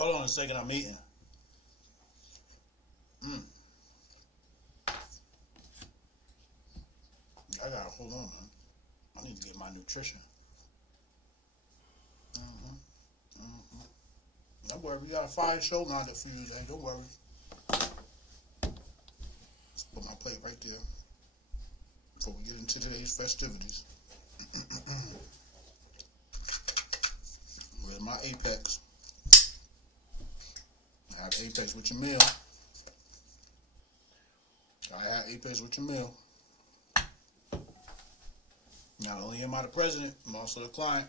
Hold on a second, I'm eating. I gotta hold on, man. I need to get my nutrition. Don't worry, we got a fire show lined up for you today. Don't worry. Let's put my plate right there before we get into today's festivities. Where's my Apex? Have Apex with your meal. I have Apex with your meal. Not only am I the president, I'm also the client.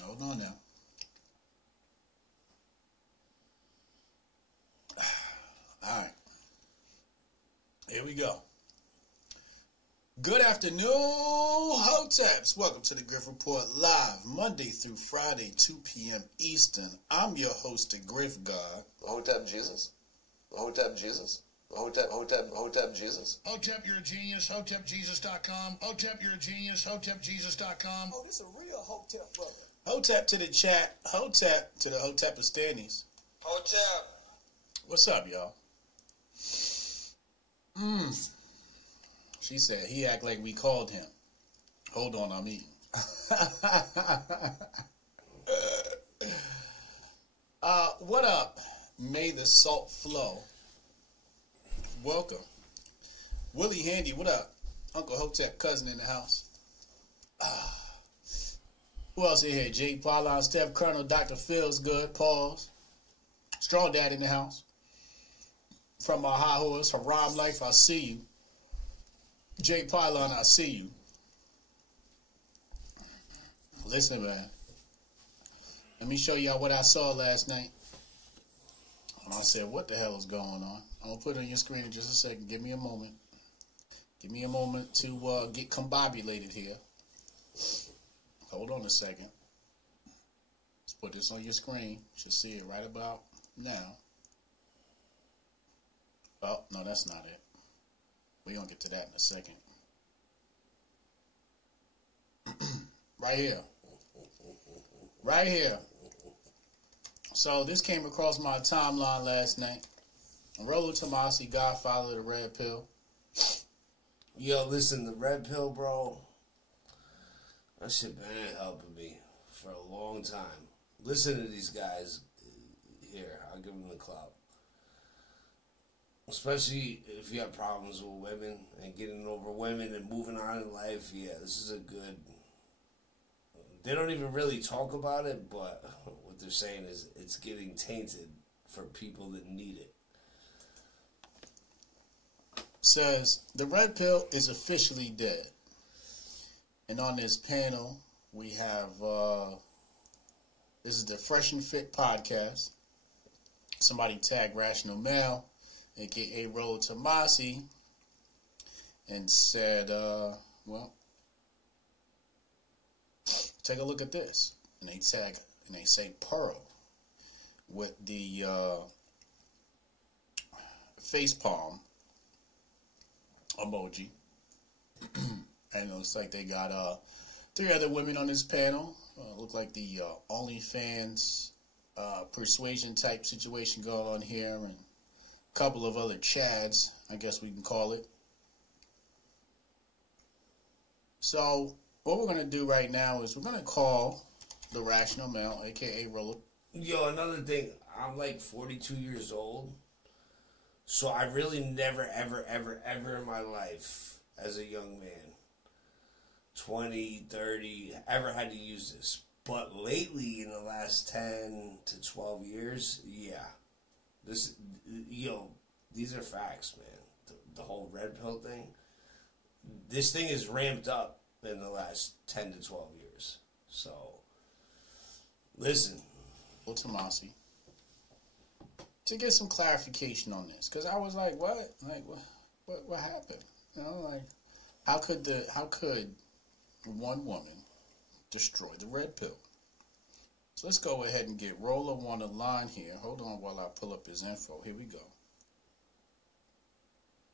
Hold on now. Alright. Here we go. Good afternoon, Hoteps. Welcome to the Griff Report live, Monday through Friday, 2 p.m. Eastern. I'm your host, the Griff God. Hotep Jesus. Hotep Jesus. Hotep Jesus. Hotep, you're a genius. HotepJesus.com. Hotep, you're a genius. HotepJesus.com. Oh, this is a real Hotep brother. Hotep to the chat. Hotep to the Hotepistanis. Hotep. What's up, y'all? She said he act like we called him. Hold on, I'm eating. What up? May the salt flow. Welcome. Willie Handy, what up? Uncle Hotep cousin in the house. Who else in here? Jake Paulon, Steph Colonel, Dr. Feels Good, Pause. Strong Dad in the house. From our high horse, Haram Life, I see you. Jake Pylon, I see you. Listen, man. Let me show y'all what I saw last night. And I said, what the hell is going on? I'm going to put it on your screen in just a second. Give me a moment. Give me a moment to get combobulated here. Hold on a second. Let's put this on your screen. You should see it right about now. Oh, no, that's not it. We're going to get to that in a second. Right here. Right here. So this came across my timeline last night. Rollo Tomasi, Godfather of the Red Pill. Yo, listen, the Red Pill, bro. That shit been helping me for a long time. Listen to these guys here. I'll give them the clout. Especially if you have problems with women and getting over women and moving on in life. Yeah, this is a good... They don't even really talk about it, but what they're saying is it's getting tainted for people that need it. Says, the Red Pill is officially dead. And on this panel, we have... this is the Fresh and Fit podcast. Somebody tagged Rational Male, a.k.a. Rollo Tomasi, and said, well, take a look at this. And they tag, and they say Pearl with the face palm emoji. And it looks like they got 3 other women on this panel. Look like the OnlyFans persuasion type situation going on here, and couple of other chads, I guess we can call it. So what we're going to do right now is we're going to call the Rational Male, a.k.a. Rollo. Yo, another thing, I'm like 42 years old, so I really never, ever in my life, as a young man, 20, 30, ever had to use this. But lately, in the last 10 to 12 years, yeah. This, yo, these are facts, man. The whole Red Pill thing. This thing is ramped up in the last 10 to 12 years. So, listen. Tomasi, to get some clarification on this, because I was like, what? Like, what happened? You know, like, how could one woman destroy the Red Pill? So let's go ahead and get Rollo on the line here. Hold on while I pull up his info. Here we go.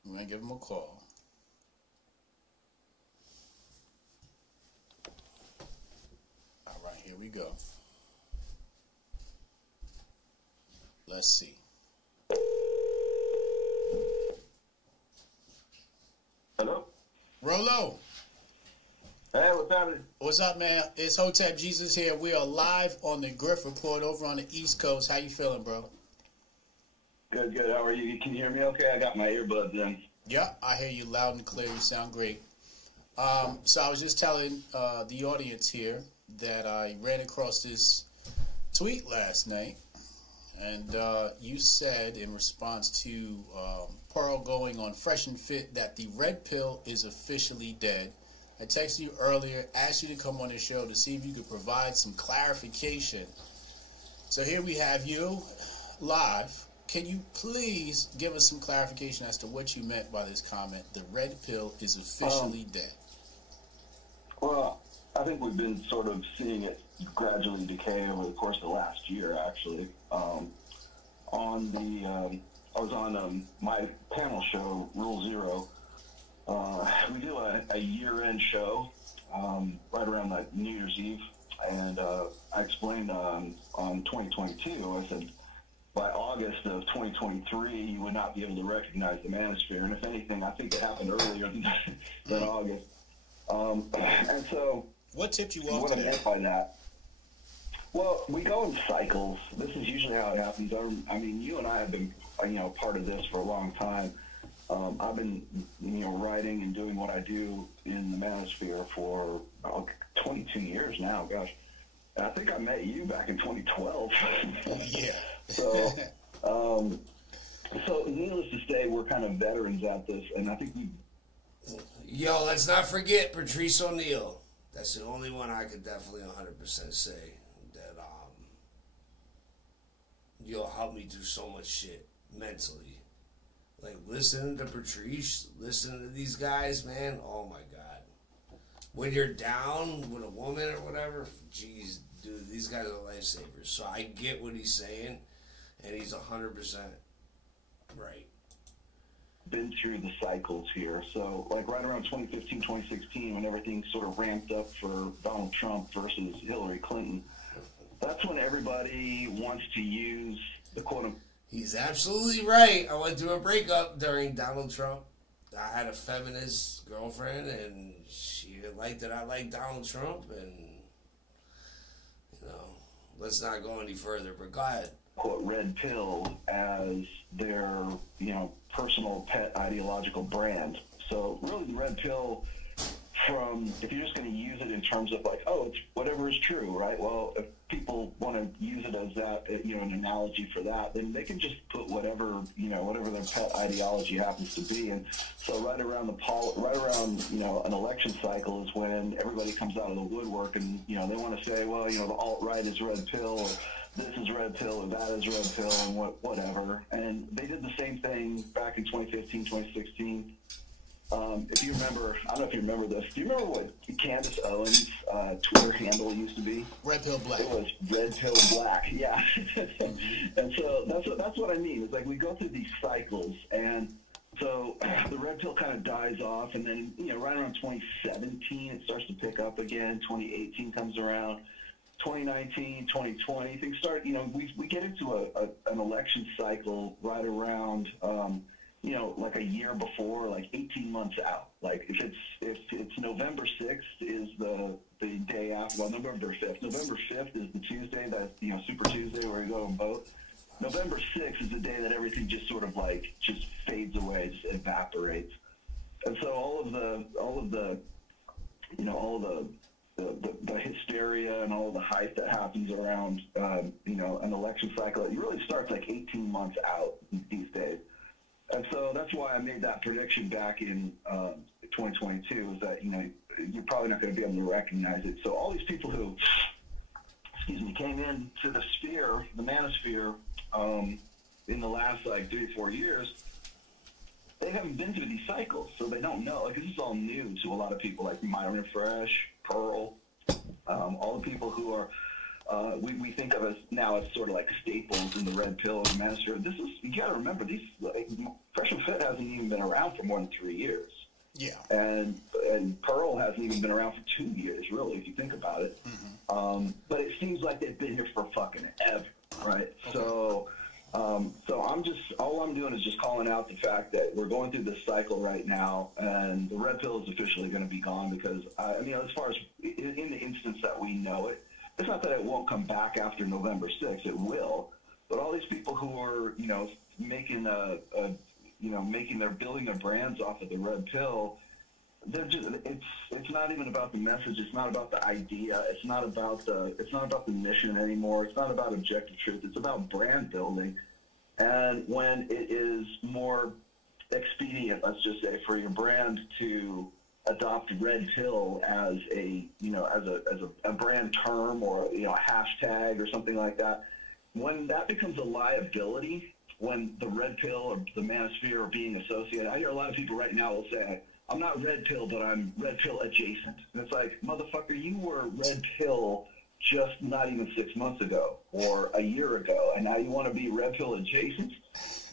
I'm going to give him a call. All right, here we go. Let's see. Hello? Rolo. Hey, what's happening? What's up, man? It's Hotep Jesus here. We are live on the Griff Report over on the East Coast. How you feeling, bro? Good, good. How are you? Can you hear me okay? I got my earbuds in. Yeah, I hear you loud and clear. You sound great. So I was just telling the audience here that I ran across this tweet last night, and you said in response to Pearl going on Fresh and Fit that the red pill is officially dead. I texted you earlier, asked you to come on the show to see if you could provide some clarification. So here we have you live. Can you please give us some clarification as to what you meant by this comment? The red pill is officially dead. Well, I think we've been sort of seeing it gradually decay over the course of the last year, actually. I was on my panel show, Rule Zero. We do a year-end show right around that New Year's Eve, and I explained on 2022, I said, by August of 2023, you would not be able to recognize the manosphere, and if anything, I think it happened earlier than August. And so, what tipped you off what today? I meant by that, well, we go in cycles. This is usually how it happens. I mean, you and I have been, part of this for a long time. I've been, writing and doing what I do in the manosphere for 22 years now. Gosh, and I think I met you back in 2012. Yeah. So, so needless to say, we're kind of veterans at this, and I think we. Yo, let's not forget Patrice O'Neal. That's the only one I could definitely 100% say that you'll help me do so much shit mentally. Like, listening to Patrice, listening to these guys, man, oh my God. When you're down with a woman or whatever, geez, dude, these guys are lifesavers. So I get what he's saying, and he's 100% right. Been through the cycles here. So, like, right around 2015, 2016, when everything sort of ramped up for Donald Trump versus Hillary Clinton, that's when everybody wants to use the quote-unquote. He's absolutely right. I went through a breakup during Donald Trump. I had a feminist girlfriend, and she didn't like that I liked Donald Trump, and, let's not go any further, but go ahead. Quote, red pill as their, personal pet ideological brand. So really the red pill, from, if you're just going to use it in terms of like, oh, it's whatever is true, right? Well, if people want to use it as that, an analogy for that, then they can just put whatever, whatever their pet ideology happens to be. And so right around an election cycle is when everybody comes out of the woodwork and, they want to say, well, the alt-right is red pill, or this is red pill, or that is red pill, and whatever. And they did the same thing back in 2015, 2016. If you remember, I don't know if you remember this. Do you remember what Candace Owens' Twitter handle used to be? Red Pill Black. It was Red Pill Black, yeah. And so that's what I mean. It's like we go through these cycles, and so the red pill kind of dies off, and then right around 2017 it starts to pick up again. 2018 comes around. 2019, 2020, things start. We get into an election cycle right around. Like a year before, like 18 months out. Like if it's November 6th is the day after, well, November 5th. November 5th is the Tuesday, that's, Super Tuesday where you go and vote. November 6th is the day that everything just sort of like just fades away, just evaporates. And so all of the hysteria and all of the hype that happens around, an election cycle, it really starts like 18 months out these days. And so that's why I made that prediction back in 2022, is that, you're probably not going to be able to recognize it. So all these people who, came into the sphere, the manosphere, in the last, 3-4 years, they haven't been through these cycles, so they don't know. Like, this is all new to a lot of people, like Myron Fresh, Pearl, all the people who are, we think of as now as sort of like staples in the red pill and the manosphere. This is, you got to remember, these Fresh and Fit hasn't even been around for more than 3 years. Yeah. And Pearl hasn't even been around for 2 years, really, if you think about it. Mm-hmm. But it seems like they've been here for fucking ever, right? Okay. So So all I'm doing is just calling out the fact that we're going through this cycle right now, and the red pill is officially going to be gone because, I mean, as far as in the instance that we know it, it's not that it won't come back after November 6th. It will. But all these people who are, you know, building their brands off of the red pill, they're just, it's not even about the message. It's not about the idea. It's not about the mission anymore. It's not about objective truth. It's about brand building. And when it is more expedient, let's just say, for your brand to adopt red pill as a, you know, as a brand term or, you know, a hashtag or something like that, when that becomes a liability, when the red pill or the manosphere are being associated, I hear a lot of people right now will say, I'm not red pill, but I'm red pill adjacent. And it's like, motherfucker, you were red pill just not even 6 months ago or a year ago, and now you want to be red pill adjacent?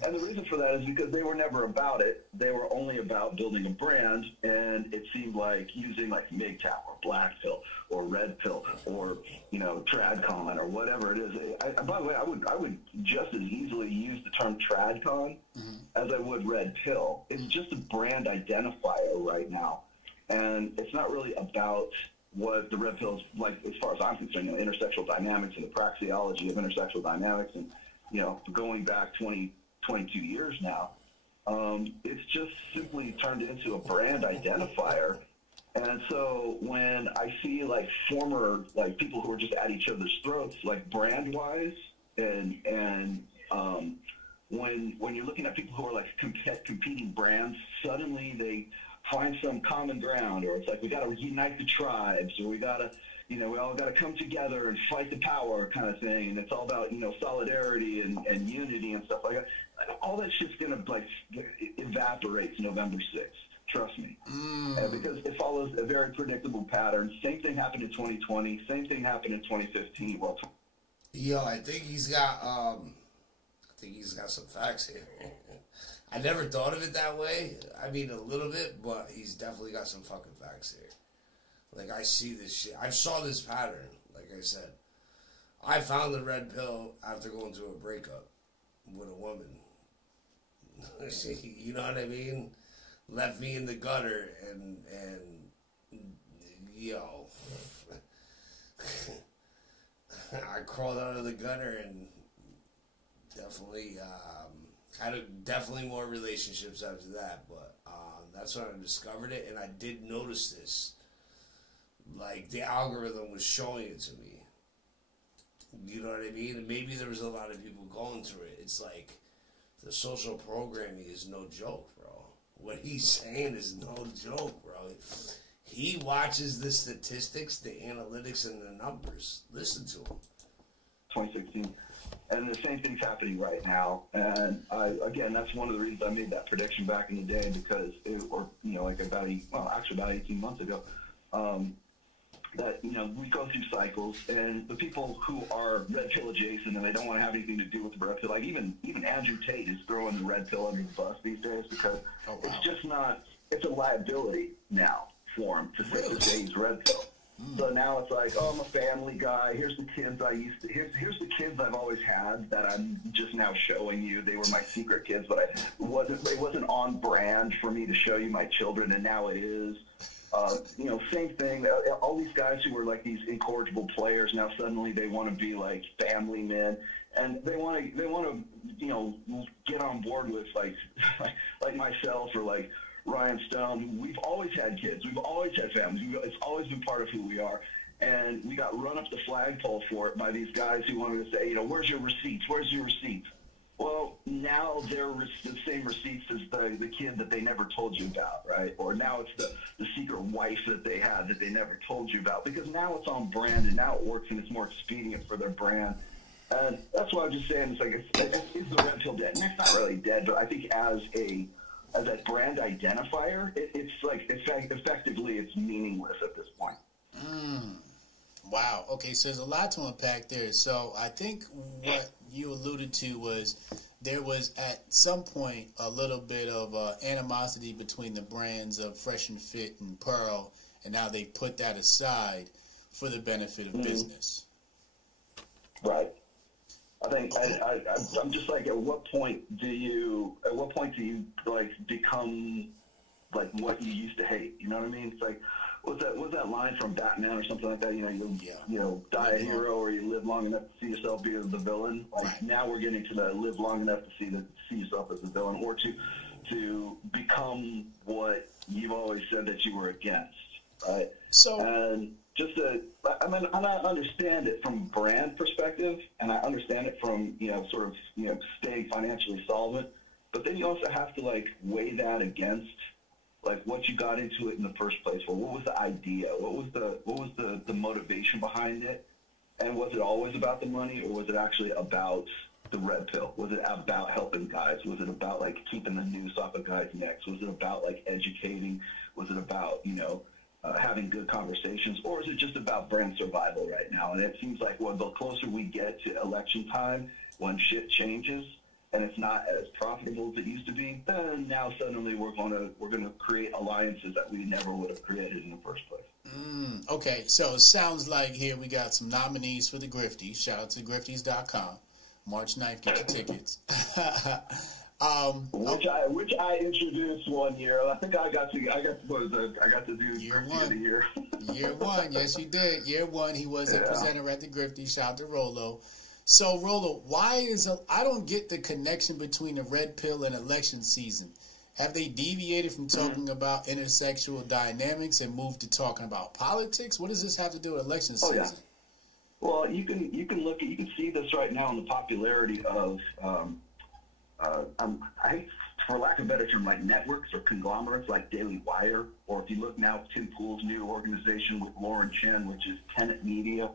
And the reason for that is because they were never about it. They were only about building a brand, and it seemed like using like MGTOW or black pill or red pill or, you know, TradCon or whatever it is. By the way, I would just as easily use the term TradCon as I would red pill. It's just a brand identifier right now, and it's not really about what the red pill is like as far as I'm concerned, you know, intersexual dynamics and the praxeology of intersexual dynamics, and, you know, going back 22 years now, it's just simply turned into a brand identifier. And so when I see like former, like people who are just at each other's throats, like brand wise, and when you're looking at people who are like competing brands, suddenly they find some common ground, or it's like we got to unite the tribes, or we got to, you know, we all got to come together and fight the power kind of thing. And it's all about, you know, solidarity and unity and stuff like that. All that shit's going to like evaporate November 6th. Trust me. Because it follows a very predictable pattern. Same thing happened in 2020. Same thing happened in 2015. Well, yo, I think he's got some facts here. I never thought of it that way. I mean, a little bit, but he's definitely got some fucking facts here. Like, I see this shit. I saw this pattern, like I said. I found the red pill after going through a breakup with a woman. You know what I mean? Left me in the gutter, and yo, I crawled out of the gutter and definitely had definitely more relationships after that. But that's when I discovered it, and I did notice this. Like, the algorithm was showing it to me. You know what I mean? And maybe there was a lot of people going through it. It's like, the social programming is no joke, bro. What he's saying is no joke, bro. He watches the statistics, the analytics, and the numbers. Listen to him. 2016. And the same thing's happening right now. And again, that's one of the reasons I made that prediction back in the day, because about 18 months ago, that, you know, we go through cycles, and the people who are red pill adjacent and they don't want to have anything to do with the red pill, like even Andrew Tate is throwing the red pill under the bus these days, because it's just not, it's a liability now for him to say he's red pill. So now it's like, oh, I'm a family guy. Here's the kids here's the kids I've always had that I'm just now showing you. They were my secret kids, but it wasn't on brand for me to show you my children, and now it is. You know, same thing. All these guys who were like these incorrigible players, now suddenly they want to be like family men, and they want to, you know, get on board with like myself or like Ryan Stone. We've always had kids. We've always had families. It's always been part of who we are. And we got run up the flagpole for it by these guys who wanted to say, you know, where's your receipts? Where's your receipts? Well, now they're the same receipts as the kid that they never told you about, right? Or now it's the secret wife that they had that they never told you about, because now it's on brand and now it works and it's more expedient for their brand. And that's what I'm just saying. It's like, is the red pill dead? And it's not really dead, but I think as a brand identifier, it's like, effectively it's meaningless at this point. Wow. Okay, so there's a lot to unpack there. So I think what you alluded to was there was at some point a little bit of animosity between the brands of Fresh and Fit and Pearl, and now they put that aside for the benefit of business. Right. I think I'm just like, at what point do you like become like what you used to hate? You know what I mean? It's like, what's that line from Batman or something like that? You know, you die a hero, or you live long enough to see yourself be the villain. Like now we're getting to the live long enough to see yourself as the villain, or to become what you've always said that you were against, right? So, and just I mean, and I understand it from a brand perspective, and I understand it from, sort of, staying financially solvent, but then you also have to like weigh that against like what you got into it in the first place for. What was the idea? What was the motivation behind it? And was it always about the money, or was it actually about the red pill? Was it about helping guys? Was it about like keeping the noose off of guys' necks? Was it about like educating? Was it about, having good conversations? Or is it just about brand survival right now? And it seems like, well, the closer we get to election time, when shit changes and it's not as profitable as it used to be, then now suddenly we're gonna create alliances that we never would have created in the first place. Okay, so it sounds like here we got some nominees for the Grifties. Shout out to grifties.com. March 9th, get your tickets. Which I introduced one year. I think I got to do year one of the year. Year one, yes, you did. Year one, he was a presenter at the Grifties. Shout out to Rolo. So Rolo, I don't get the connection between the red pill and election season. Have they deviated from talking about intersexual dynamics and moved to talking about politics? What does this have to do with election season? Yeah. Well, you can see this right now in the popularity of for lack of a better term, like networks or conglomerates like Daily Wire, or if you look now, Tim Pool's new organization with Lauren Chen, which is Tenet Media.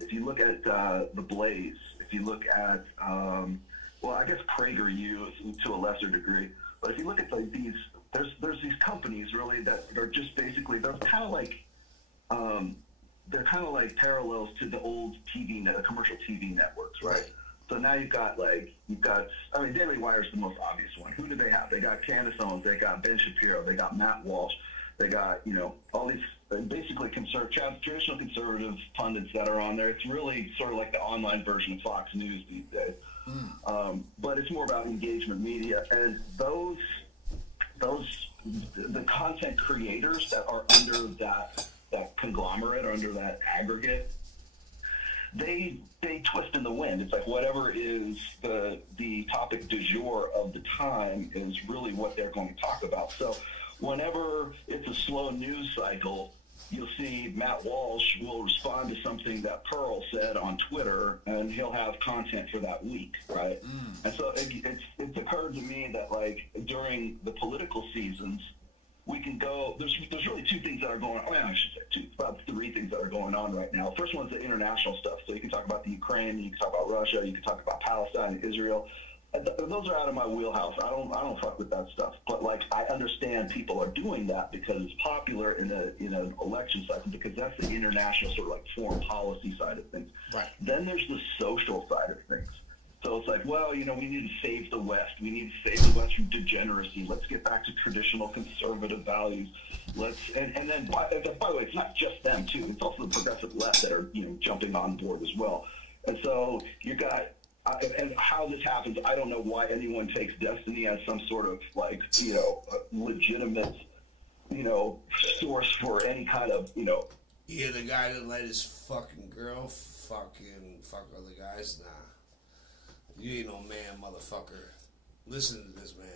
If you look at The Blaze, if you look at, I guess PragerU to a lesser degree, but if you look at like there's these companies really that are just basically, they're kind of like parallels to the old commercial TV networks, right? So now you've got Daily Wire is the most obvious one. Who do they have? They got Candace Owens, they got Ben Shapiro, they got Matt Walsh, they got, all these basically traditional conservative pundits that are on there. It's really sort of like the online version of Fox News these days. But it's more about engagement media, and the content creators that are under that conglomerate, or under that aggregate, they twist in the wind. It's like whatever is the topic du jour of the time is really what they're going to talk about. So whenever it's a slow news cycle, you'll see Matt Walsh will respond to something that Pearl said on Twitter, and he'll have content for that week, right? And so it's occurred to me that like during the political seasons, we can go, there's really two things that are going on. Well, I should say two, about three things that are going on right now. First one's the international stuff. So you can talk about the Ukraine, you can talk about Russia, you can talk about Palestine, Israel. Those are out of my wheelhouse. I don't fuck with that stuff. But like, I understand people are doing that because it's popular in an election cycle, because that's the international sort of like foreign policy side of things. Right. Then there's the social side of things. So it's like, well, we need to save the West. We need to save the West from degeneracy. Let's get back to traditional conservative values. And then, by the way, it's not just them too. It's also the progressive left that are, jumping on board as well. And so you got, and how this happens, I don't know why anyone takes Destiny as some sort of like, legitimate, source for any kind of, Yeah, the guy that let his fucking girl fuck other guys? Nah. You ain't no man, motherfucker. Listen to this man.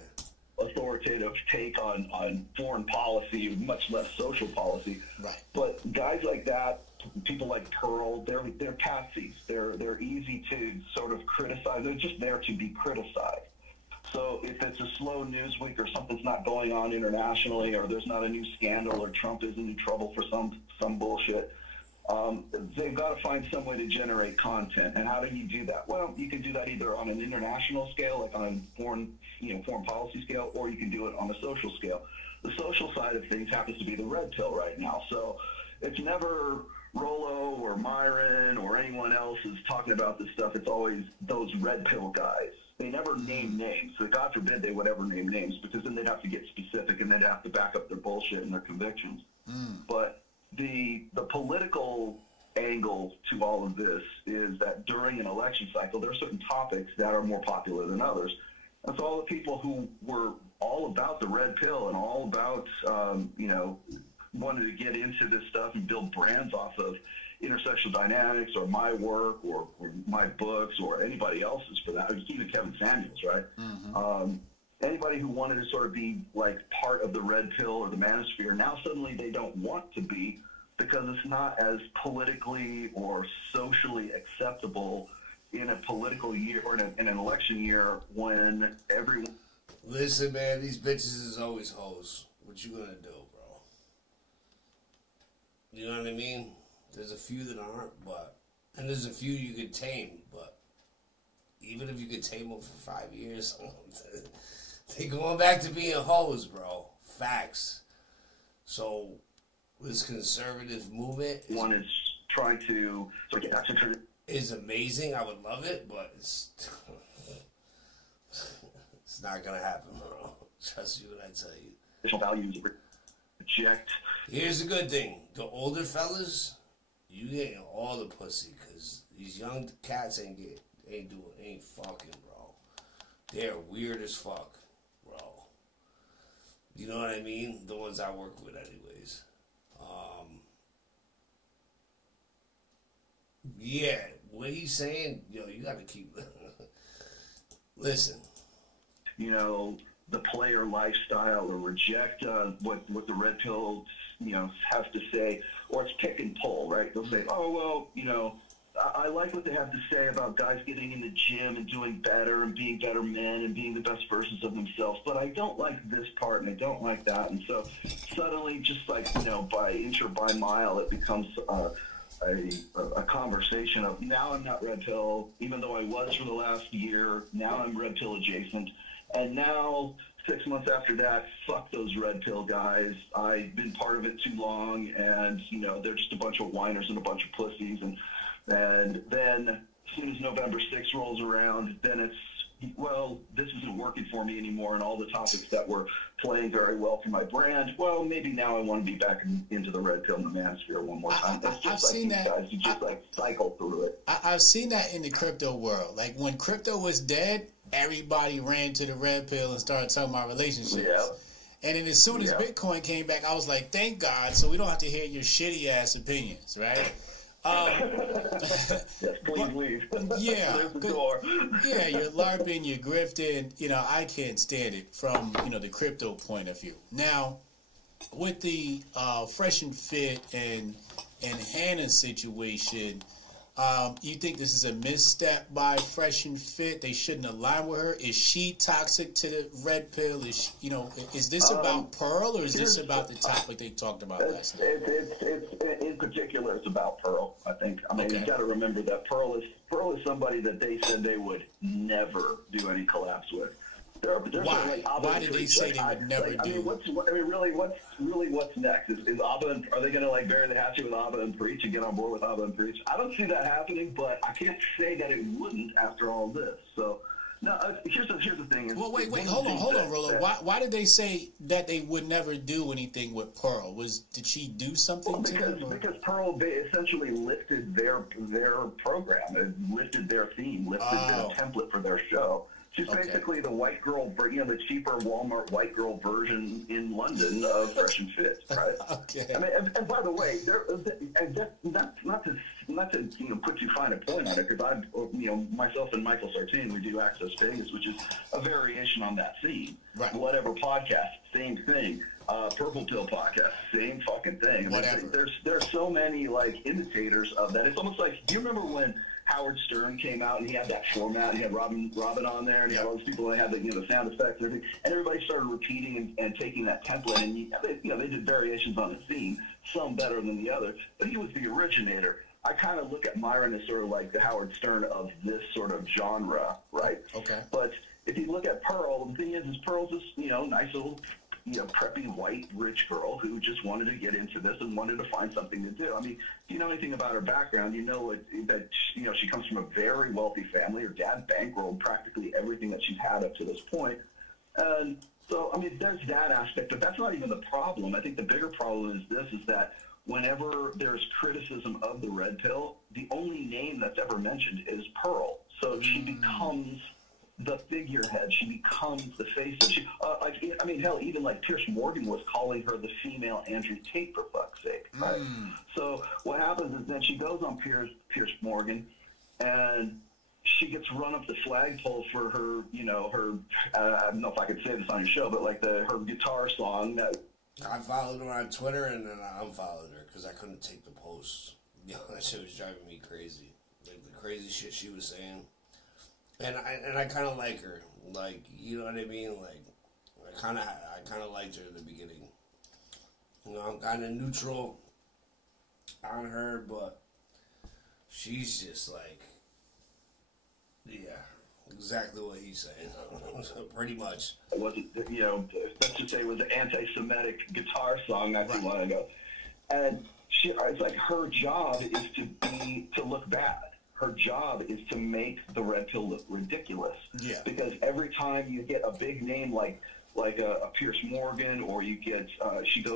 Authoritative take on foreign policy, much less social policy. Right. But guys like that, people like Pearl, they're patsies. They're easy to sort of criticize. They're just there to be criticized. So if it's a slow news week, or something's not going on internationally, or there's not a new scandal, or Trump is in trouble for some bullshit, they've got to find some way to generate content. And how do you do that? Well, you can do that either on an international scale, like on a foreign policy scale, or you can do it on a social scale. The social side of things happens to be the red pill right now. So it's never Rolo or Myron or anyone else is talking about this stuff. It's always those red pill guys. They never name names. So God forbid they would ever name names, because then they'd have to get specific and they'd have to back up their bullshit and their convictions. But the political angle to all of this is that during an election cycle, there are certain topics that are more popular than others. And so all the people who were all about the red pill and all about, wanted to get into this stuff and build brands off of intersectional dynamics or my work or my books or anybody else's for that, even Kevin Samuels, right? Mm-hmm. Anybody who wanted to sort of be like part of the red pill or the manosphere, now suddenly they don't want to be because it's not as politically or socially acceptable in a political year or in an election year when everyone... Listen, man, these bitches is always hoes. What you gonna do, bro? You know what I mean? There's a few that aren't, and there's a few you could tame, but even if you could tame them for 5 years, they going back to being hoes, bro. Facts. So this conservative movement one is trying to sort of get is amazing. I would love it, but it's not gonna happen, bro. Trust me when I tell you. Traditional values reject. Here's the good thing: the older fellas, you getting all the pussy because these young cats ain't fucking, bro. They're weird as fuck, bro. You know what I mean? The ones I work with, anyways. Yeah, what he's saying, yo, you got to keep. Listen. You know, the player lifestyle, or reject what the red pill, has to say, or it's pick and pull, right? They'll say, oh, well, I like what they have to say about guys getting in the gym and doing better and being better men and being the best versions of themselves, but I don't like this part and I don't like that. And so suddenly, just like, by inch or by mile, it becomes a conversation of, now I'm not red pill, even though I was for the last year. Now I'm red pill adjacent. And now, 6 months after that, fuck those red pill guys. I've been part of it too long, and, they're just a bunch of whiners and a bunch of pussies. And then as soon as November 6th rolls around, then it's, well, this isn't working for me anymore, and all the topics that were playing very well for my brand, well, maybe now I want to be back into the red pill and the manosphere one more time. It's just I've like seen these that. guys, you just cycle through it. I've seen that in the crypto world. Like when crypto was dead, everybody ran to the red pill and started talking about relationships. Yeah. And then as soon as Bitcoin came back, I was like, thank God, so we don't have to hear your shitty ass opinions, right? Yes, please leave. Yeah, There's the door. Yeah, you're LARPing, you're grifting. I can't stand it from the crypto point of view. Now, with the Fresh and Fit and Hannah situation, you think this is a misstep by Fresh and Fit? They shouldn't align with her. Is she toxic to the red pill? Is this about Pearl, or is this about the topic they talked about last night? It's in particular, it's about Pearl. I think. I mean, you got to remember that Pearl is somebody that they said they would never do any collabs with. Why? Why did they say they would never do? What's next? Is Abba are they going to bury the hatchet with Abba and Preach and get on board with Abba and Preach? I don't see that happening, but I can't say that it wouldn't after all this. So, no. Here's the thing. Well, wait, hold on, Rolo. Why did they say that they would never do anything with Pearl? Did she do something to them? Because Pearl essentially lifted their program, lifted their theme, lifted their template for their show. She's basically the white girl, the cheaper Walmart white girl version in London of Fresh and Fit, right? Okay. I mean, and by the way, not to put too fine a point on it, because myself and Michael Sartain, we do Access Vegas, which is a variation on that theme. Right. Whatever podcast, same thing. Purple Pill podcast, same fucking thing. Whatever. There's so many imitators of that. It's almost like, do you remember when Howard Stern came out and he had that format, and he had Robin on there, and he had all these people that had the sound effects and everything, and everybody started repeating and taking that template, and they did variations on the theme, some better than the other, but he was the originator. I kind of look at Myron as sort of like the Howard Stern of this sort of genre, right? Okay. But if you look at Pearl, the thing is Pearl's this nice little preppy white rich girl who just wanted to get into this and wanted to find something to do. I mean, if you know anything about her background, that she comes from a very wealthy family. Her dad bankrolled practically everything that she's had up to this point. And so, I mean, there's that aspect, but that's not even the problem. I think the bigger problem is that whenever there's criticism of the red pill, the only name that's ever mentioned is Pearl. So she becomes the figurehead. She becomes the face. She, I mean, hell, even like Pierce Morgan was calling her the female Andrew Tate, for fuck's sake, right? So what happens is then she goes on Pierce Morgan, and she gets run up the flagpole for her, you know, her, I don't know if I could say this on your show, but like her guitar song that. I followed her on Twitter, and then I unfollowed her because I couldn't take the posts. You know, that shit was driving me crazy. Like the crazy shit she was saying. And I kind of like her. Like, you know what I mean? Like, I kind of liked her in the beginning. You know, I'm kind of neutral on her, but she's just like, yeah, exactly what he's saying. Pretty much. It wasn't, you know, let's just say it was an anti-Semitic guitar song not too long ago. And it's like her job is to look bad. Her job is to make the red pill look ridiculous. Yeah. Because every time you get a big name like a Pierce Morgan, or you get she's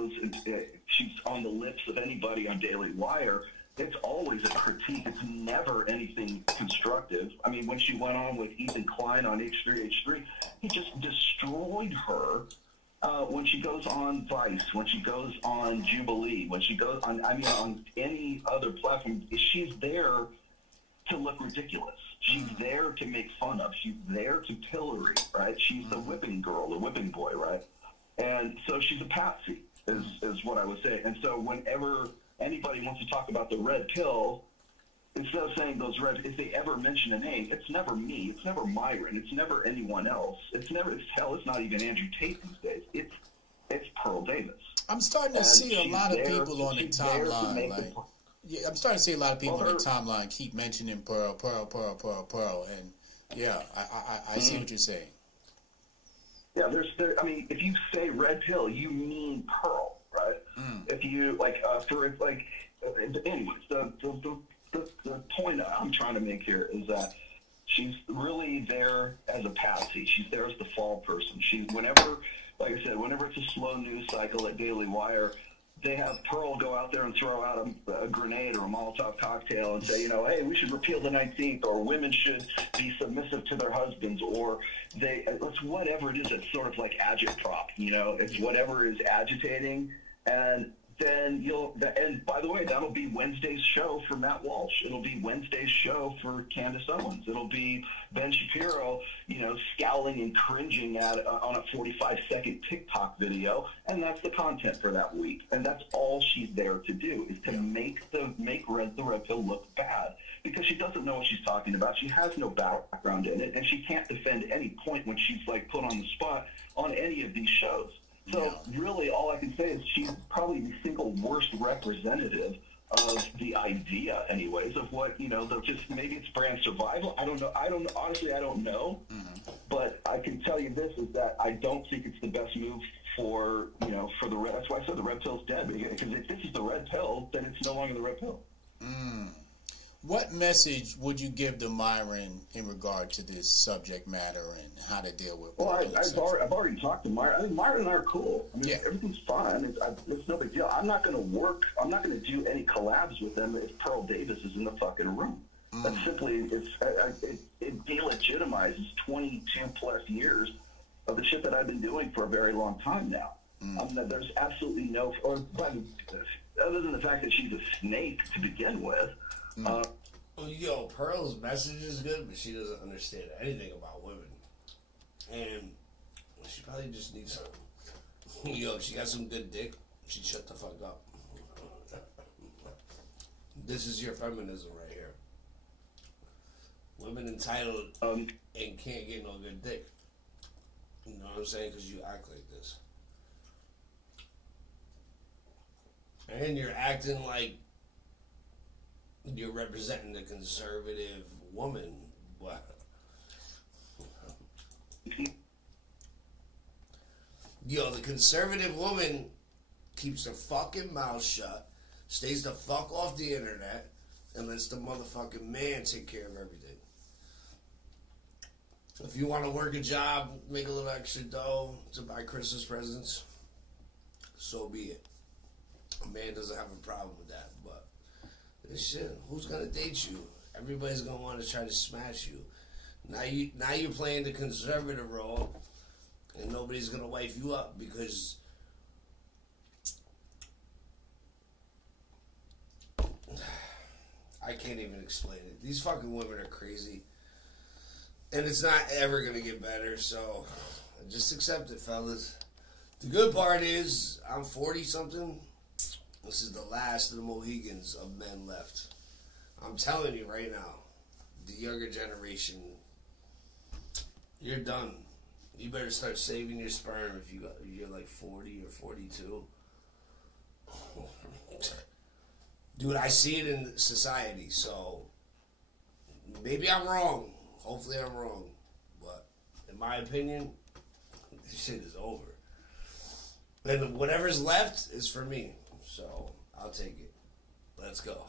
on the lips of anybody on Daily Wire, it's always a critique. It's never anything constructive. I mean, when she went on with Ethan Klein on H3H3, he just destroyed her. When she goes on Vice, when she goes on Jubilee, when she goes on, I mean, on any other platform, she's there to look ridiculous. She's there to make fun of. She's there to pillory, right? She's the whipping girl, the whipping boy, right? And so she's a patsy, is what I would say. And so whenever anybody wants to talk about the red pill, instead of saying those red, if they ever mention a name, it's never me, it's never Myron, it's never anyone else. It's not even Andrew Tate these days. It's Pearl Davis. I'm starting to see a lot of people on the timeline, like. Yeah, I'm starting to see a lot of people on the timeline keep mentioning Pearl, and yeah, I see what you're saying. Yeah, I mean, if you say red pill, you mean Pearl, right? If you anyways, the point I'm trying to make here is that she's really there as a patsy. She's there as the fall person. Whenever it's a slow news cycle at Daily Wire, they have Pearl go out there and throw out a grenade or a Molotov cocktail and say, you know, hey, we should repeal the 19th, or women should be submissive to their husbands, or it's whatever it is that's sort of like agitprop, you know, it's whatever is agitating. And then and by the way, that'll be Wednesday's show for Matt Walsh. It'll be Wednesday's show for Candace Owens. It'll be Ben Shapiro, you know, scowling and cringing on a 45-second TikTok video, and that's the content for that week. And that's all she's there to do, is to make the red pill look bad, because she doesn't know what she's talking about. She has no background in it, and she can't defend any point when she's like put on the spot on any of these shows. So really, all I can say is she's probably the single worst representative of the idea, anyways, of what, you know, maybe it's brand survival. I don't know. Honestly, I don't know. But I can tell you this, is that I don't think it's the best move for the red. That's why I said the red pill's dead. Because if this is the red pill, then it's no longer the red pill. What message would you give to Myron in regard to this subject matter and how to deal with it? Well, I've already talked to Myron. I mean, Myron and I are cool. I mean, everything's fine. It's no big deal. I'm not going to do any collabs with them if Pearl Davis is in the fucking room. That simply, it delegitimizes 22-plus years of the shit that I've been doing for a very long time now. There's absolutely no, other than the fact that she's a snake to begin with. Yo, Pearl's message is good, but she doesn't understand anything about women. And she probably just needs some. Yo, if she got some good dick, she'd shut the fuck up. This is your feminism right here. Women entitled and can't get no good dick. You know what I'm saying? Because you act like this. And you're acting like you're representing the conservative woman. What? Yo, the conservative woman keeps her fucking mouth shut, stays the fuck off the internet, and lets the motherfucking man take care of everything. If you want to work a job, make a little extra dough to buy Christmas presents, so be it. A man doesn't have a problem with that, but this shit, who's gonna date you? Everybody's gonna want to try to smash you. Now you're playing the conservative role, and nobody's gonna wife you up because I can't even explain it. These fucking women are crazy, and it's not ever gonna get better. So just accept it, fellas. The good part is I'm 40-something. This is the last of the Mohegans of men left. I'm telling you right now, the younger generation, you're done. You better start saving your sperm if you're like 40 or 42. Dude, I see it in society, so maybe I'm wrong. Hopefully I'm wrong. But in my opinion, this shit is over. And whatever's left is for me. So I'll take it. Let's go.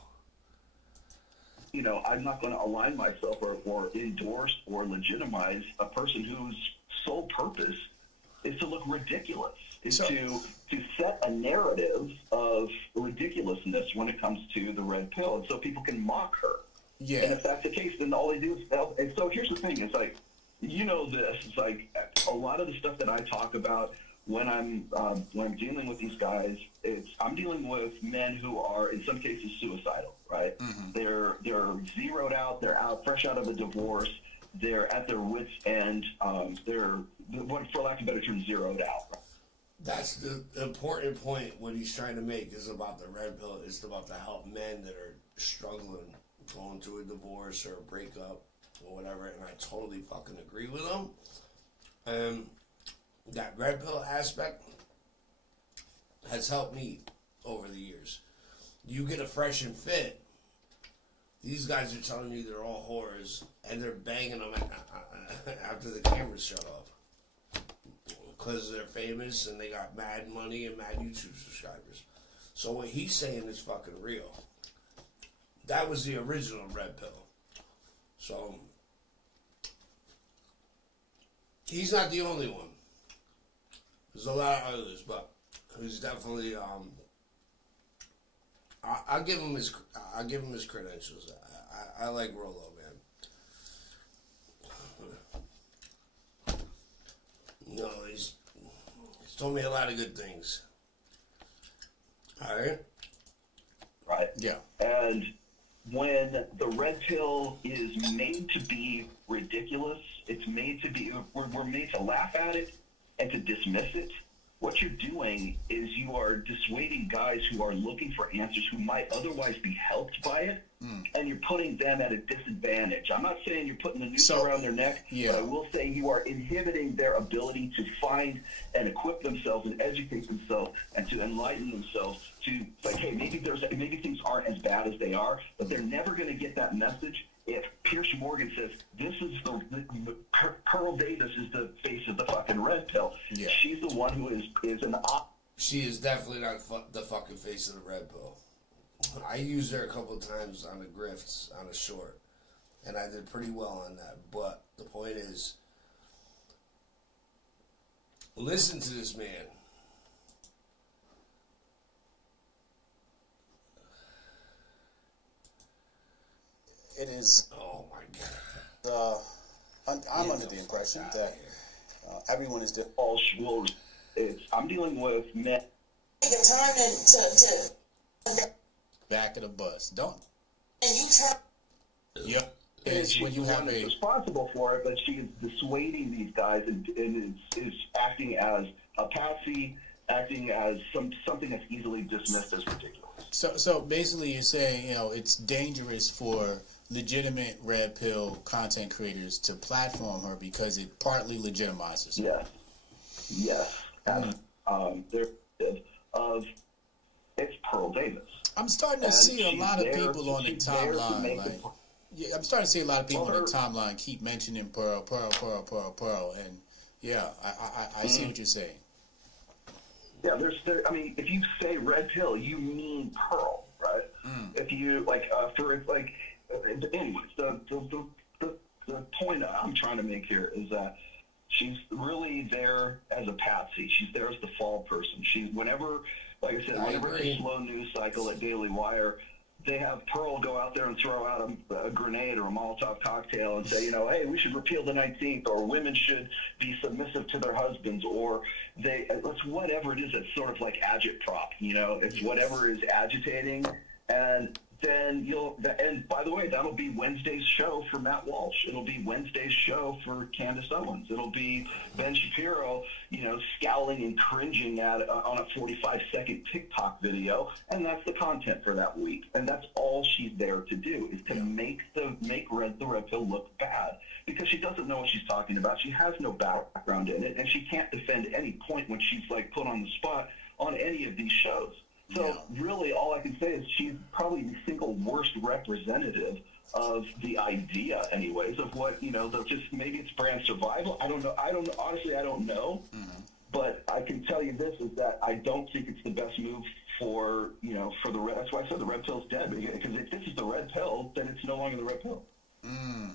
You know, I'm not going to align myself or endorse or legitimize a person whose sole purpose is to look ridiculous, is to set a narrative of ridiculousness when it comes to the red pill, and so people can mock her. Yeah. And if that's the case, then all they do is and so here's the thing: it's like, you know, this it's like a lot of the stuff that I talk about when I'm dealing with these guys. I'm dealing with men who are in some cases suicidal, right? Mm-hmm. They're zeroed out. They're fresh out of a divorce. They're at their wits' end. They're, for lack of a better term, zeroed out. That's the important point. What he's trying to make is about the red pill. It's about to help men that are struggling, going through a divorce or a breakup or whatever. And I totally fucking agree with him. That red pill aspect has helped me over the years. You get a fresh and fit. These guys are telling you they're all whores, and they're banging them after the cameras shut off because they're famous and they got mad money and mad YouTube subscribers. So what he's saying is fucking real. That was the original red pill. So he's not the only one. There's a lot of others, but he's definitely. I'll give him his credentials. I like Rollo, man. You know, he's told me a lot of good things. All right. Right. Yeah. And when the red pill is made to be ridiculous, it's made to be. We're made to laugh at it and to dismiss it. What you're doing is you are dissuading guys who are looking for answers who might otherwise be helped by it, and you're putting them at a disadvantage. I'm not saying you're putting the noose around their neck, but I will say you are inhibiting their ability to find and equip themselves and educate themselves and to enlighten themselves to, like, hey, maybe things aren't as bad as they are, but they're never going to get that message if Pierce Morgan says, this is the Pearl Davis is the face of the fucking red pill. Yeah. She's the one who is an She is definitely not the fucking face of the red pill. I used her a couple of times on the grifts on a short, and I did pretty well on that. But the point is, listen to this man. It is. Oh my God. I'm under the impression that everyone is different. All schools. I'm dealing with men. Back of the bus. Don't. And you turn. Yep. And she's when you the have one that's responsible for it, but she is dissuading these guys and is acting as a patsy, acting as something that's easily dismissed as ridiculous. So basically, you're saying, you know, it's dangerous for legitimate red pill content creators to platform her because it partly legitimizes her. Yes. It's Pearl Davis. I'm starting to see a lot of people on the timeline. I'm starting to see a lot of people on the timeline keep mentioning Pearl, and yeah, I see what you're saying. Yeah, I mean, if you say red pill, you mean Pearl, right? If you anyways, the point I'm trying to make here is that she's really there as a patsy. She's there as the fall person. She's whenever Like I said, whenever it's a slow news cycle at Daily Wire, they have Pearl go out there and throw out a grenade or a Molotov cocktail and say, you know, hey, we should repeal the 19th, or women should be submissive to their husbands, or it's whatever it is that's sort of like agitprop, you know, it's whatever is agitating. And then and by the way, that'll be Wednesday's show for Matt Walsh. It'll be Wednesday's show for Candace Owens. It'll be Ben Shapiro, you know, scowling and cringing on a 45-second TikTok video, and that's the content for that week. And that's all she's there to do, is to make the Red Pill look bad, because she doesn't know what she's talking about. She has no background in it, and she can't defend any point when she's like put on the spot on any of these shows. So really, all I can say is she's probably the single worst representative of the idea, anyways, of what, you know, just maybe it's brand survival. I don't know. Honestly, I don't know. Mm-hmm. But I can tell you this, is that I don't think it's the best move for, you know, for the Red. That's why I said the Red Pill's dead. Because if this is the Red Pill, then it's no longer the Red Pill. Mm.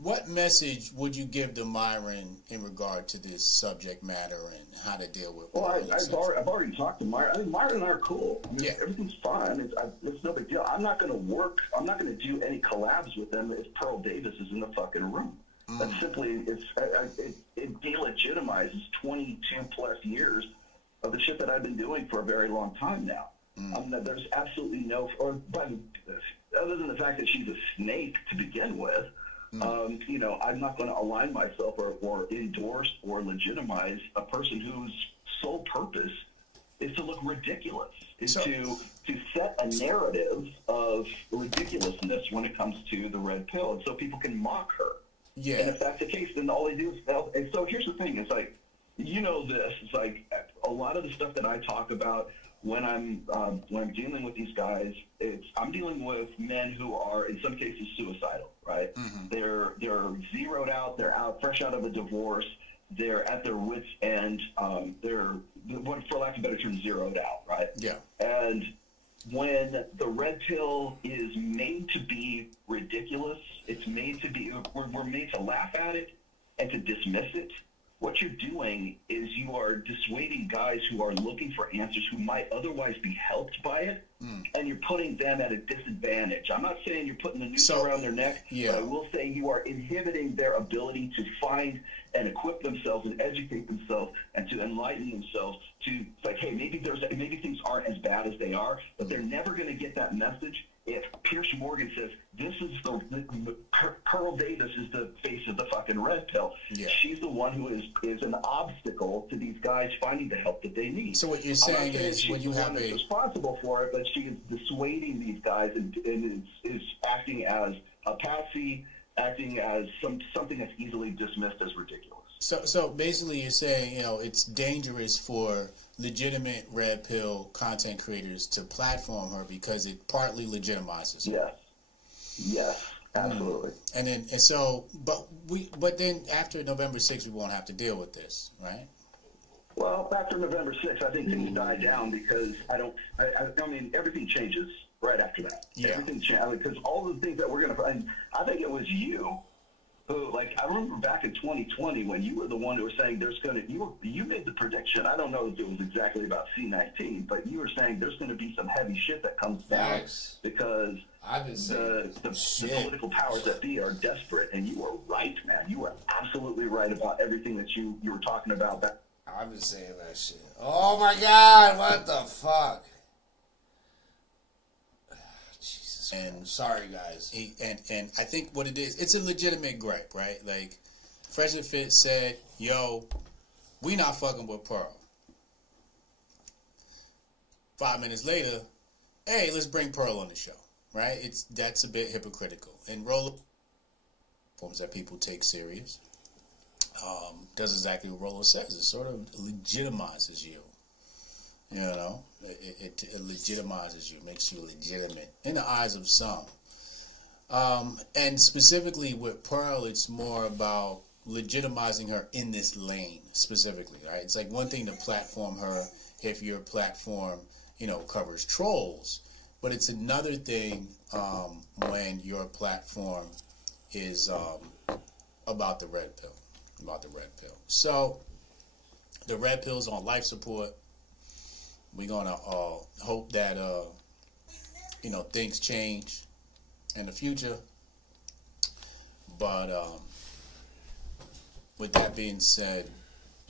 What message would you give to Myron in regard to this subject matter and how to deal with it? Well, I've already talked to Myron. I mean, Myron and I are cool. I mean, everything's fine. It's no big deal. I'm not going to do any collabs with them if Pearl Davis is in the fucking room. That simply, it delegitimizes 22-plus years of the shit that I've been doing for a very long time now. There's absolutely no, other than the fact that she's a snake to begin with, you know, I'm not going to align myself or endorse or legitimize a person whose sole purpose is to look ridiculous, is to set a narrative of ridiculousness when it comes to the Red Pill, and so people can mock her. Yeah. And if that's the case, then all they do is fail. And so here's the thing: it's like, you know, it's like a lot of the stuff that I talk about when I'm dealing with these guys, I'm dealing with men who are in some cases suicidal, right? Mm-hmm. They're zeroed out, they're fresh out of a divorce, they're at their wits' end, they're, for lack of a better term, zeroed out, right? Yeah. And when the Red Pill is made to be ridiculous, it's made to be, we're made to laugh at it and to dismiss it. What you're doing is you are dissuading guys who are looking for answers who might otherwise be helped by it, and you're putting them at a disadvantage. I'm not saying you're putting the noose around their neck, but I will say you are inhibiting their ability to find and equip themselves and educate themselves and to enlighten themselves to, like, hey, maybe things aren't as bad as they are, but they're never going to get that message if Pierce Morgan says, this is Pearl Davis is the face of the fucking Red Pill. Yeah. She's the one who is an obstacle to these guys finding the help that they need. So what you're saying is, when you have a responsible for it, but she is dissuading these guys and is acting as a patsy, acting as something that's easily dismissed as ridiculous. So basically, you're saying, you know, it's dangerous for legitimate Red Pill content creators to platform her because it partly legitimizes her. Yes, absolutely. But then after November 6th, we won't have to deal with this, right? Well, after November 6th, I think things die down because I mean, everything changes right after that. Yeah. Everything changes because all the things that we're going to find. I think it was you who, like, I remember back in 2020 when you were the one who was saying you made the prediction. I don't know if it was exactly about C-19, but you were saying there's going to be some heavy shit that comes down because the political powers that be are desperate. And you were right, man. You were absolutely right about everything that you were talking about. I've been saying that shit. Oh my God, what the fuck? And sorry, guys. And I think what it is, it's a legitimate gripe, right? Like, Fresh and Fit said, yo, we not fucking with Pearl. 5 minutes later, hey, let's bring Pearl on the show, right? That's a bit hypocritical. And roller forms that people take serious. Does exactly what Roller says. It sort of legitimizes you. You know, it legitimizes you, makes you legitimate in the eyes of some. And specifically with Pearl, it's more about legitimizing her in this lane specifically, right? It's like one thing to platform her if your platform, you know, covers trolls, but it's another thing when your platform is about the Red Pill, So the Red Pill's on life support. we're gonna hope that things change in the future. But with that being said,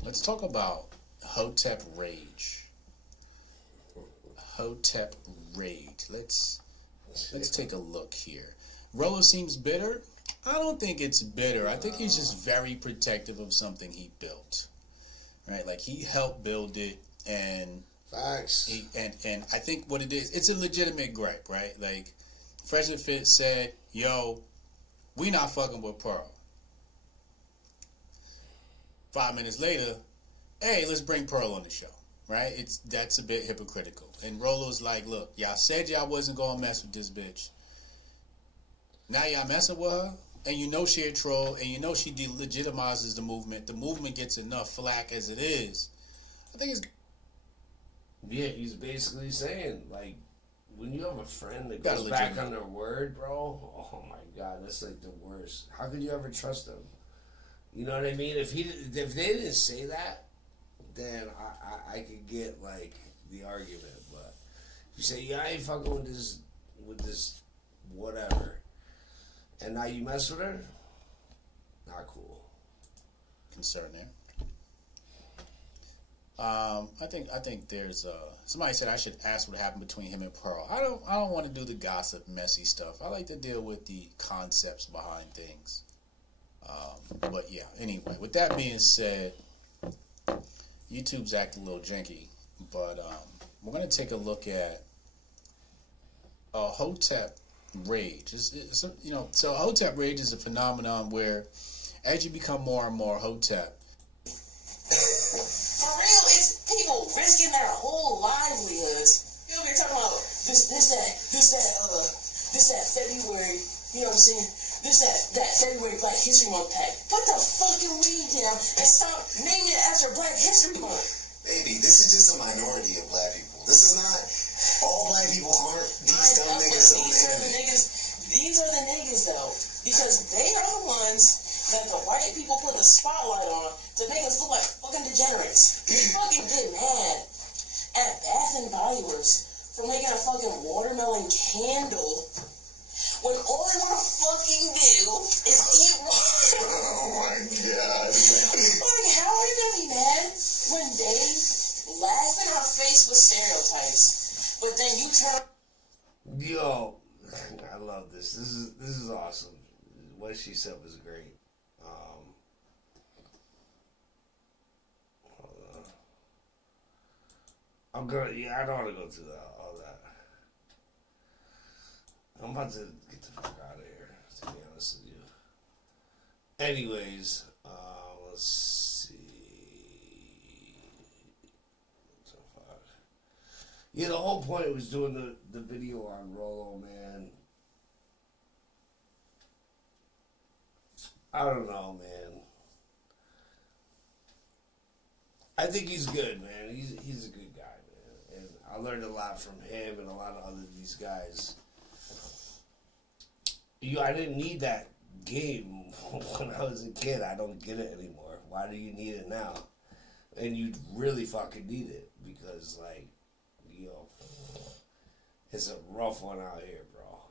let's talk about Hotep Rage. Hotep Rage. Let's take a look here. Rollo seems bitter. I don't think it's bitter. I think he's just very protective of something he built. Right? Like, he helped build it, and facts. And I think what it is, it's a legitimate gripe, right? Like, Fresh and Fit said, yo, we not fucking with Pearl. 5 minutes later, hey, let's bring Pearl on the show, right? That's a bit hypocritical. And Rollo's like, look, y'all said y'all wasn't gonna mess with this bitch. Now y'all messing with her, and you know she a troll, and you know she delegitimizes the movement. The movement gets enough flack as it is. I think it's... Yeah, he's basically saying, like, when you have a friend that goes back on their word, bro, oh my God, that's like the worst. How could you ever trust them? You know what I mean? If they didn't say that, then I could get like the argument. But if you say, yeah, I ain't fucking with this whatever, and now you mess with her, not cool. Concern there. I think there's somebody said I should ask what happened between him and Pearl. I don't want to do the gossip, messy stuff. I like to deal with the concepts behind things. But yeah, anyway, with that being said, YouTube's acting a little janky, but we're gonna take a look at Hotep Rage. So Hotep Rage is a phenomenon where, as you become more and more Hotep, for real, it's people risking their whole livelihoods. You know, we're talking about this that February, you know what I'm saying? That February Black History Month pack. Put the fucking weed down and stop naming it after Black History Month. Baby, this is just a minority of black people. This is not, all black people aren't these dumb niggas on the internet. These are the niggas, though, because they are the ones that the white people put the spotlight on to make us look like fucking degenerates. We fucking get mad at Bath and Body Works for making a fucking watermelon candle when all they want to fucking do is eat water. Oh my God. Like, how are you gonna be mad when they laugh in our face with stereotypes, but then you turn... Yo, I love this. This is awesome. What she said was great. Hold on. I don't want to go through all that. I'm about to get the fuck out of here, to be honest with you. Anyways, let's see. Yeah, the whole point was doing the video on Rollo, man. I don't know, man. I think he's good, man. He's a good guy, man. And I learned a lot from him and a lot of these guys. I didn't need that game when I was a kid. I don't get it anymore. Why do you need it now? And you really fucking need it because, like, it's a rough one out here, bro.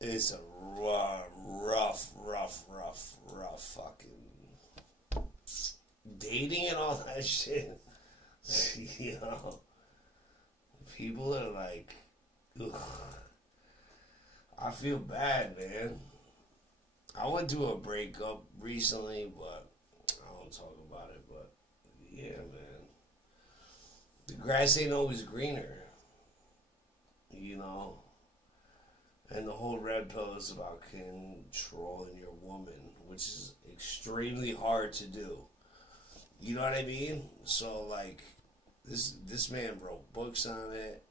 It's a rough fucking dating and all that shit. People are like, ugh. I feel bad, man. I went through a breakup recently, but I don't talk about it. But yeah, man, the grass ain't always greener, And the whole red pill is about controlling your woman, which is extremely hard to do. You know what I mean? So like, this man wrote books on it.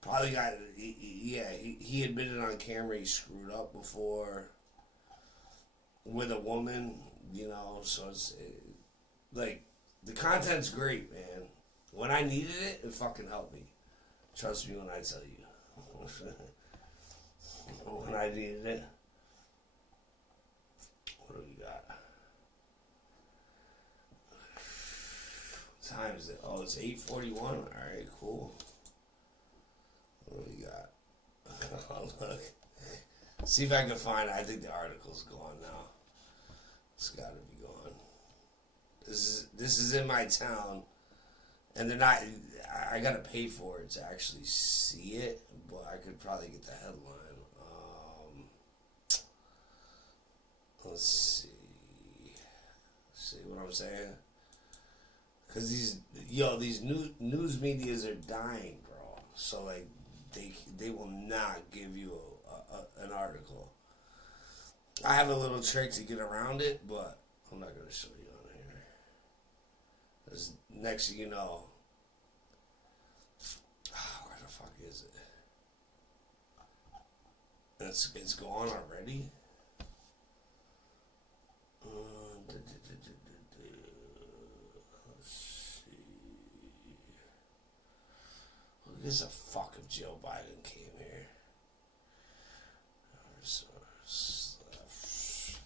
Probably got, he admitted on camera he screwed up before with a woman, so it's like, the content's great, man. When I needed it, it fucking helped me. Trust me when I tell you. When I needed it. What do we got? time is it? Oh, it's 8:41. All right, cool. What do we got? Oh, look. See if I can find it. I think the article's gone now. It's got to be gone. This is in my town, and they're not. I gotta pay for it to actually see it, but I could probably get the headline. Let's see. See what I'm saying? Because these news medias are dying, bro. So like they will not give you an article. I have a little trick to get around it, but I'm not gonna show you on here. Because next thing you know, where the fuck is it? It's gone already. Let's see. Who gives a fuck if Joe Biden came here?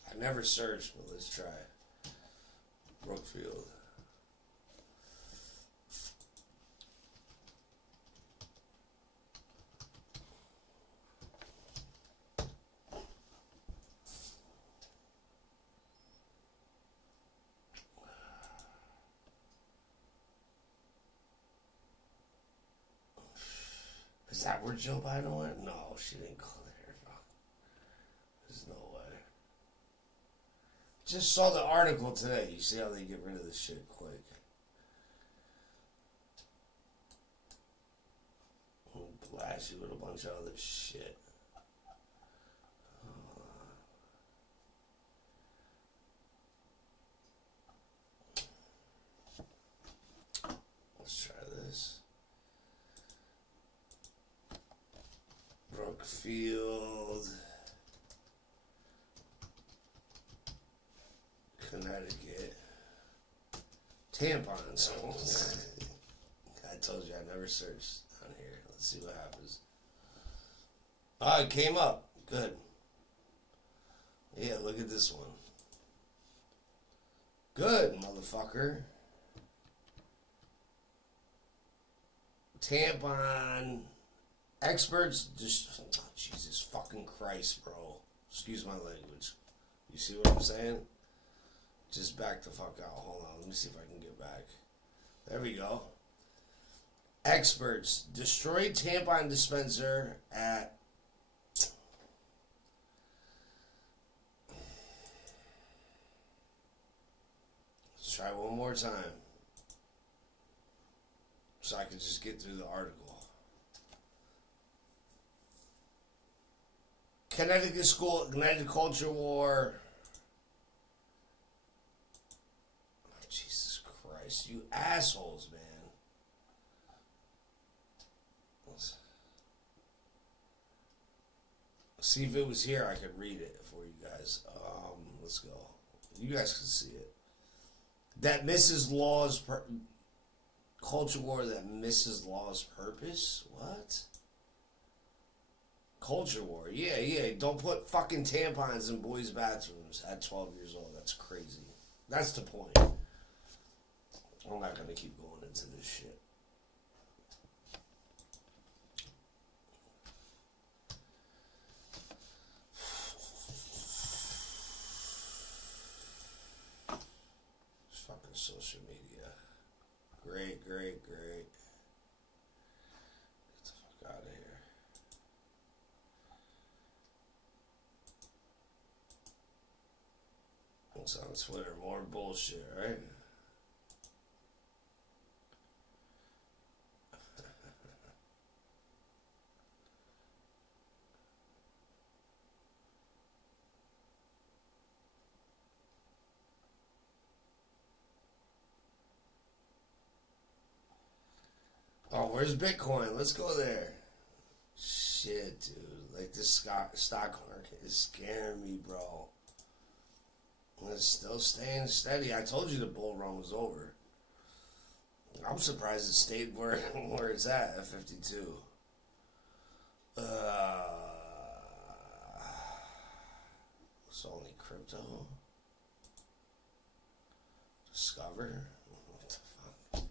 I never searched, but let's try. Brookfield. Is that where Joe Biden went? No, she didn't go there. There's no way. Just saw the article today. You see how they get rid of this shit quick. I'll blast you with a bunch of other shit. Let's try this. Brookfield, Connecticut, tampons. I told you I never searched on here. Let's see what happens. Oh, it came up. Good. Yeah, look at this one. Good, motherfucker. Tampon. Experts just, oh, Jesus fucking Christ, bro. Excuse my language. You see what I'm saying? Just back the fuck out. Hold on, let me see if I can get back. There we go. Experts destroyed tampon dispenser at let's try one more time. So I can just get through the article. Connecticut school ignited culture war. Oh, Jesus Christ, you assholes, man. Let's see if it was here, I could read it for you guys. Let's go. You guys can see it. That Mrs. Law's culture war that Mrs. Law's purpose? What? Culture war. Yeah. Don't put fucking tampons in boys' bathrooms at 12 years old. That's crazy. That's the point. I'm not going to keep going into this shit. It's fucking social media. Great. Get the fuck out of here. It's on Twitter. More bullshit, right? Oh, where's Bitcoin? Let's go there. Shit, dude. Like, this stock market is scaring me, bro. It's still staying steady. I told you the bull run was over. I'm surprised it stayed where it's at 52. It's only crypto. Discover. What the fuck?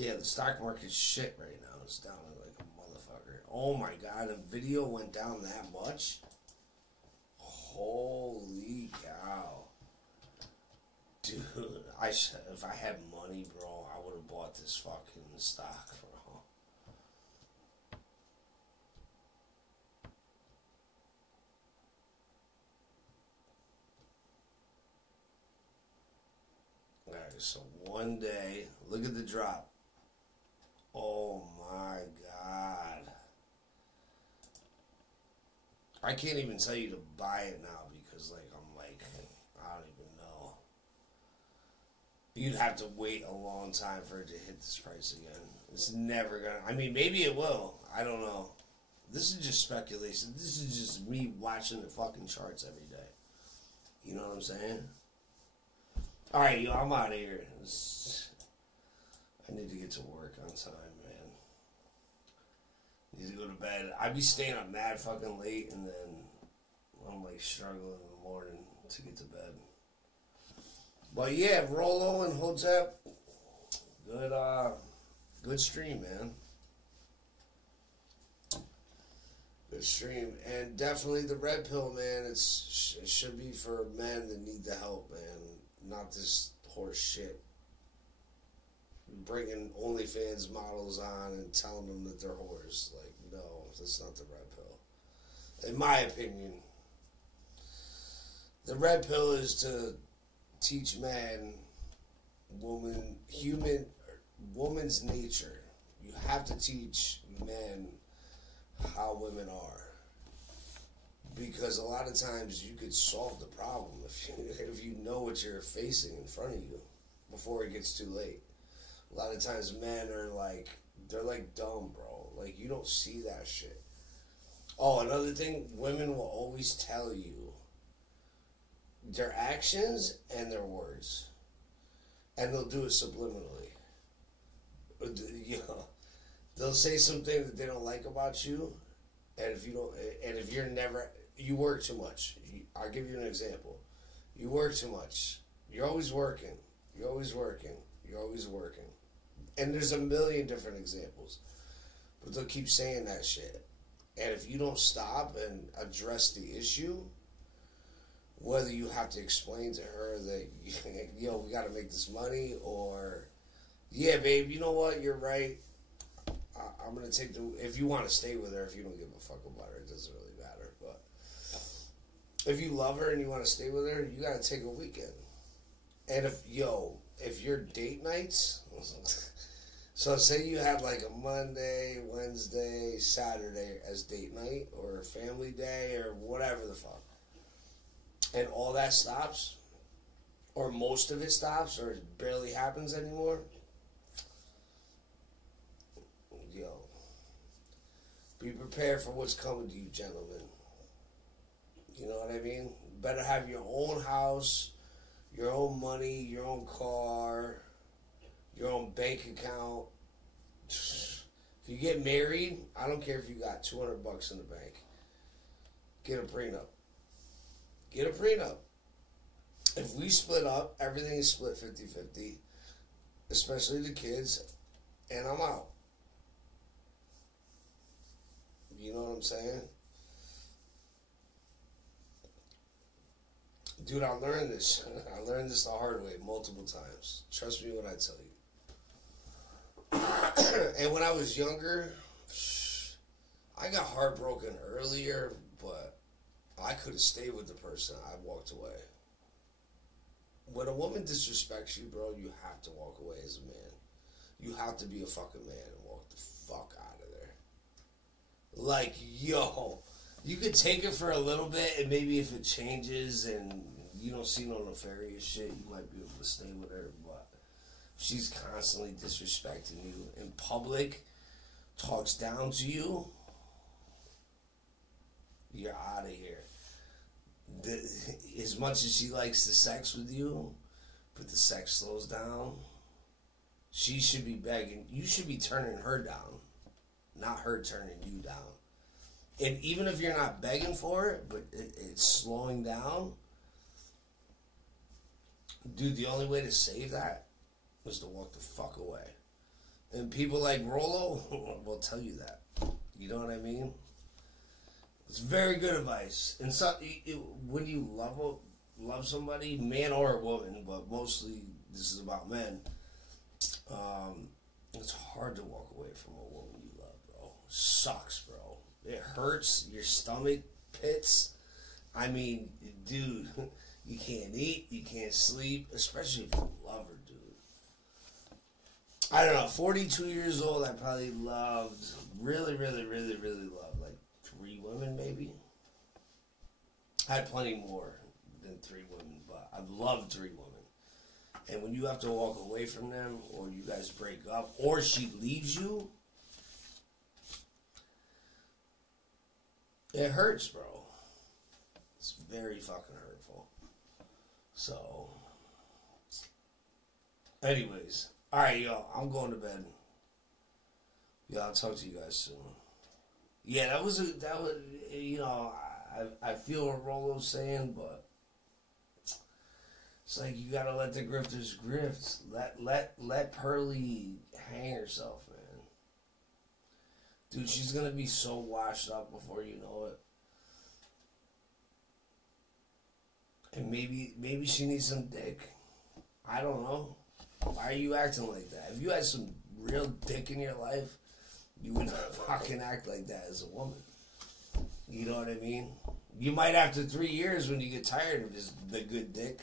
Yeah, the stock market's shit right now. It's down like a motherfucker. Oh my god, a video went down that much? Holy cow. Dude, if I had money, bro, I would have bought this fucking stock, bro. Alright, so one day, look at the drop. Oh my god. I can't even tell you to buy it now because, like, I don't even know. You'd have to wait a long time for it to hit this price again. It's never gonna. I mean, maybe it will. I don't know. This is just speculation. This is just me watching the fucking charts every day. You know what I'm saying? Alright, yo, I'm out of here. I need to get to work on time, man. Need to go to bed. I'd be staying up mad fucking late, and then I'm like struggling in the morning to get to bed. But yeah, Rolo and Hotep, good stream, man. Good stream, and definitely the red pill, man. It should be for men that need the help, man. Not this horse shit. Bringing OnlyFans models on and telling them that they're whores. Like, no, that's not the red pill. In my opinion, the red pill is to teach man, woman's nature. You have to teach men how women are. Because a lot of times you could solve the problem if you know what you're facing in front of you before it gets too late. A lot of times men are like, they're like dumb, bro. Like, you don't see that shit. Oh, another thing, women will always tell you their actions and their words. And they'll do it subliminally. You know, they'll say something that they don't like about you, and if you're never, you work too much. I'll give you an example. You work too much. You're always working. You're always working. You're always working. And there's a million different examples. But they'll keep saying that shit. And if you don't stop and address the issue, whether you have to explain to her that, yo, we got to make this money, or, yeah, babe, you know what, you're right. I'm going to take if you want to stay with her, if you don't give a fuck about her, it doesn't really matter. But if you love her and you want to stay with her, you got to take a weekend. And if your date nights, so say you had like a Monday, Wednesday, Saturday as date night, or family day, or whatever the fuck, and all that stops, or most of it stops, or it barely happens anymore, yo, be prepared for what's coming to you, gentlemen. You know what I mean? Better have your own house, your own money, your own car, your own bank account. If you get married, I don't care if you got $200 in the bank. Get a prenup. Get a prenup. If we split up, everything is split 50-50, especially the kids, and I'm out. You know what I'm saying? Dude, I learned this. I learned this the hard way multiple times. Trust me when I tell you. And when I was younger, I got heartbroken earlier, but I could have stayed with the person. I walked away. When a woman disrespects you, bro, you have to walk away as a man. You have to be a fucking man and walk the fuck out of there. Like, yo, you could take it for a little bit, and maybe if it changes and you don't see no nefarious shit, you might be able to stay with her. But if she's constantly disrespecting you in public, talks down to you, you're out of here. As much as she likes the sex with you, but the sex slows down, she should be begging. You should be turning her down, not her turning you down. And even if you're not begging for it, but it's slowing down, dude, the only way to save that is to walk the fuck away. And people like Rollo will tell you that. You know what I mean? It's very good advice. And so, when you love somebody, man or a woman, but mostly this is about men, it's hard to walk away from a woman you love, bro. Sucks, bro. It hurts. Your stomach pits. I mean, dude, you can't eat, you can't sleep, especially if you love her, dude. I don't know, 42 years old, I probably loved, really loved, like 3 women, maybe. I had plenty more than 3 women, but I've loved 3 women. And when you have to walk away from them, or you guys break up, or she leaves you, it hurts, bro. It's very fucking hurtful. So, anyways, alright, yo, I'm going to bed. Yeah, I'll talk to you guys soon. Yeah, that was, you know, I feel what Rollo's saying, but it's like you gotta let the grifters grift. Let Pearly hang herself, man. Dude, she's gonna be so washed up before you know it. And maybe she needs some dick. I don't know. Why are you acting like that? If you had some real dick in your life, you would not fucking act like that as a woman. You know what I mean? You might after 3 years when you get tired of the good dick.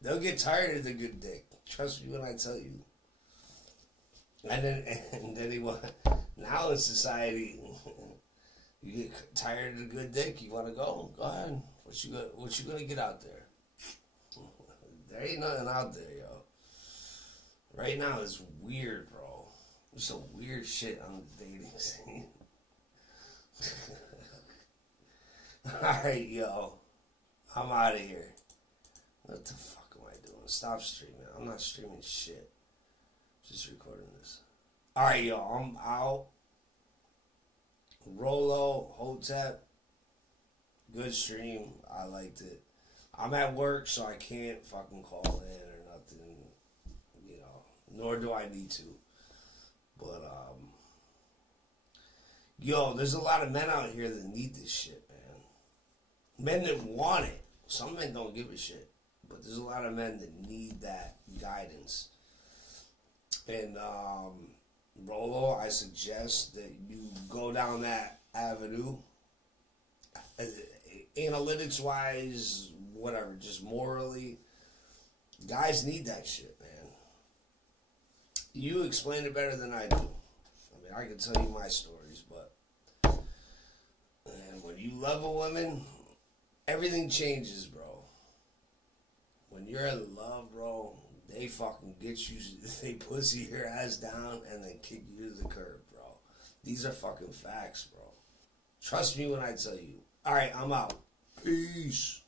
They'll get tired of the good dick. Trust me when I tell you. And then he want, now in society, you get tired of the good dick. You want to go? Go ahead. What you gonna get out there? There ain't nothing out there, yo. Right now it's weird, bro. There's some weird shit on the dating scene. Alright, yo. I'm out of here. What the fuck am I doing? Stop streaming. I'm not streaming shit. Just recording this. Alright, yo. I'm out. Rollo, Hotep. Good stream. I liked it. I'm at work, so I can't fucking call in or nothing. You know, nor do I need to. But, yo, there's a lot of men out here that need this shit, man. Men that want it. Some men don't give a shit. But there's a lot of men that need that guidance. And, Rollo, I suggest that you go down that avenue. Analytics-wise, whatever, just morally. Guys need that shit, man. You explain it better than I do. I mean, I can tell you my stories, but... And when you love a woman, everything changes, bro. When you're in love, bro, they fucking get you, they pussy your ass down and then kick you to the curb, bro. These are fucking facts, bro. Trust me when I tell you. Alright, I'm out. Peace.